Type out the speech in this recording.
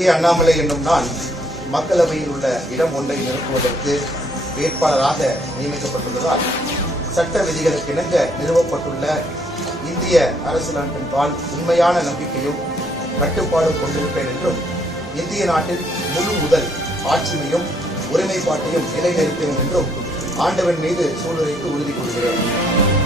அண்ணாமலை என்னும் நான் மக்களவையில் உள்ள இடம் ஒன்றை நிரப்புவதற்கு வேட்பாளராக நியமிக்கப்பட்டுள்ளதால் சட்ட விதிகளுக்கு இணங்க நிறுவப்பட்டுள்ள இந்திய அரசியலமைப்பின் பால் உண்மையான நம்பிக்கையும் கட்டுப்பாடும் கொண்டிருப்பேன் என்றும் இந்திய நாட்டில் முழு முதல் ஆட்சியையும் ஒருமைப்பாட்டையும் நிலைநிறுத்துவேன் என்றும் ஆண்டவன் மீது சூளுரைத்து உறுதி கொள்கிறேன்.